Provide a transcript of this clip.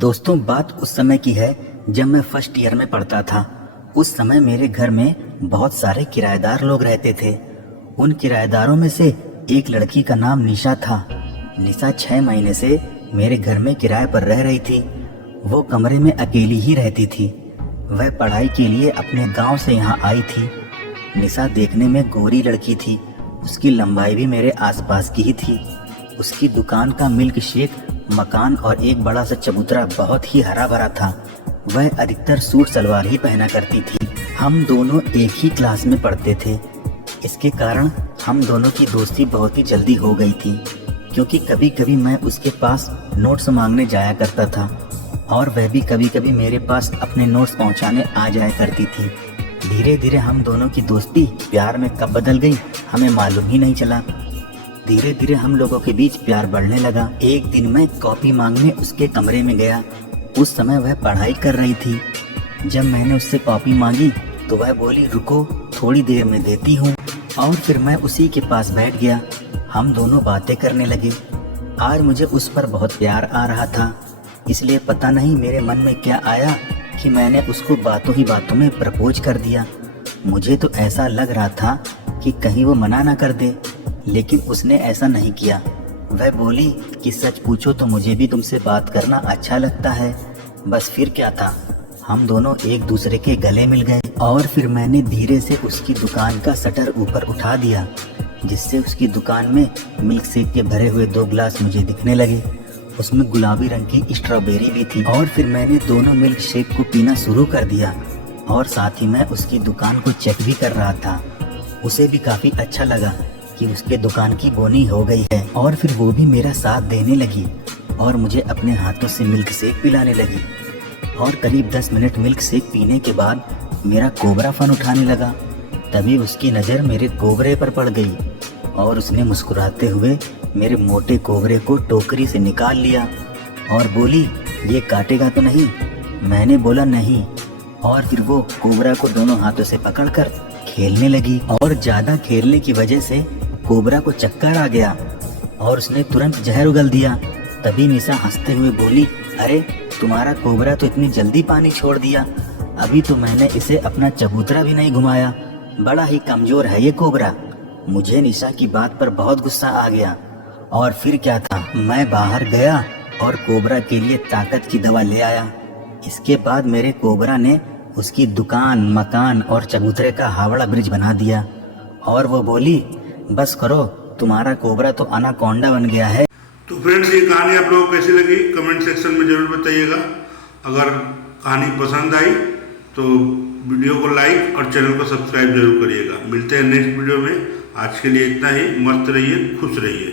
दोस्तों, बात उस समय की है जब मैं फर्स्ट ईयर में पढ़ता था। उस समय मेरे घर में बहुत सारे किराएदार लोग रहते थे। उन किराएदारों में से एक लड़की का नाम निशा था। निशा 6 महीने से मेरे घर में किराए पर रह रही थी। वो कमरे में अकेली ही रहती थी। वह पढ़ाई के लिए अपने गांव से यहाँ आई थी। निशा देखने में गोरी लड़की थी। उसकी लंबाई भी मेरे आसपास की ही थी। उसकी दुकान का मिल्क शेक, मकान और एक बड़ा सा चबूतरा बहुत ही हरा भरा था। वह अधिकतर सूट सलवार ही पहना करती थी। हम दोनों एक ही क्लास में पढ़ते थे। इसके कारण हम दोनों की दोस्ती बहुत ही जल्दी हो गई थी, क्योंकि कभी कभी मैं उसके पास नोट्स मांगने जाया करता था और वह भी कभी कभी मेरे पास अपने नोट्स पहुंचाने आ जाया करती थी। धीरे धीरे हम दोनों की दोस्ती प्यार में कब बदल गई हमें मालूम ही नहीं चला। धीरे धीरे हम लोगों के बीच प्यार बढ़ने लगा। एक दिन मैं कॉपी मांगने उसके कमरे में गया। उस समय वह पढ़ाई कर रही थी। जब मैंने उससे कॉपी मांगी तो वह बोली, रुको थोड़ी देर में देती हूँ। और फिर मैं उसी के पास बैठ गया। हम दोनों बातें करने लगे। आज मुझे उस पर बहुत प्यार आ रहा था, इसलिए पता नहीं मेरे मन में क्या आया कि मैंने उसको बातों ही बातों में प्रपोज कर दिया। मुझे तो ऐसा लग रहा था कि कहीं वो मना ना कर दे, लेकिन उसने ऐसा नहीं किया। वह बोली कि सच पूछो तो मुझे भी तुमसे बात करना अच्छा लगता है। बस फिर क्या था, हम दोनों एक दूसरे के गले मिल गए। और फिर मैंने धीरे से उसकी दुकान का शटर ऊपर उठा दिया, जिससे उसकी दुकान में मिल्क शेक के भरे हुए 2 गिलास मुझे दिखने लगे। उसमें गुलाबी रंग की स्ट्रॉबेरी भी थी। और फिर मैंने दोनों मिल्क शेक को पीना शुरू कर दिया और साथ ही मैं उसकी दुकान को चेक भी कर रहा था। उसे भी काफ़ी अच्छा लगा कि उसके दुकान की बोनी हो गई है। और फिर वो भी मेरा साथ देने लगी और मुझे अपने हाथों से मिल्क शेक पिलाने लगी। और करीब 10 मिनट मिल्क शेक पीने के बाद मेरा कोबरा फन उठाने लगा। तभी उसकी नज़र मेरे कोबरे पर पड़ गई और उसने मुस्कुराते हुए मेरे मोटे कोबरे को टोकरी से निकाल लिया और बोली, ये काटेगा तो नहीं? मैंने बोला नहीं। और फिर वो कोबरा को दोनों हाथों से पकड़कर खेलने लगी और ज़्यादा खेलने की वजह से कोबरा को चक्कर आ गया और उसने तुरंत जहर उगल दिया। तभी निशा हंसते हुए बोली, अरे तुम्हारा कोबरा तो इतनी जल्दी पानी छोड़ दिया, अभी तो मैंने इसे अपना चबूतरा भी नहीं घुमाया, बड़ा ही कमजोर है ये कोबरा। मुझे निशा की बात पर बहुत गुस्सा आ गया। और फिर क्या था, मैं बाहर गया और कोबरा के लिए ताकत की दवा ले आया। इसके बाद मेरे कोबरा ने उसकी दुकान, मकान और चबूतरे का हावड़ा ब्रिज बना दिया। और वो बोली, बस करो, तुम्हारा कोबरा तो अनाकोंडा बन गया है। तो फ्रेंड्स, ये कहानी आप लोगों को कैसी लगी कमेंट सेक्शन में जरूर बताइएगा। अगर कहानी पसंद आई तो वीडियो को लाइक और चैनल को सब्सक्राइब जरूर करिएगा। मिलते हैं नेक्स्ट वीडियो में। आज के लिए इतना ही। मस्त रहिए, खुश रहिए।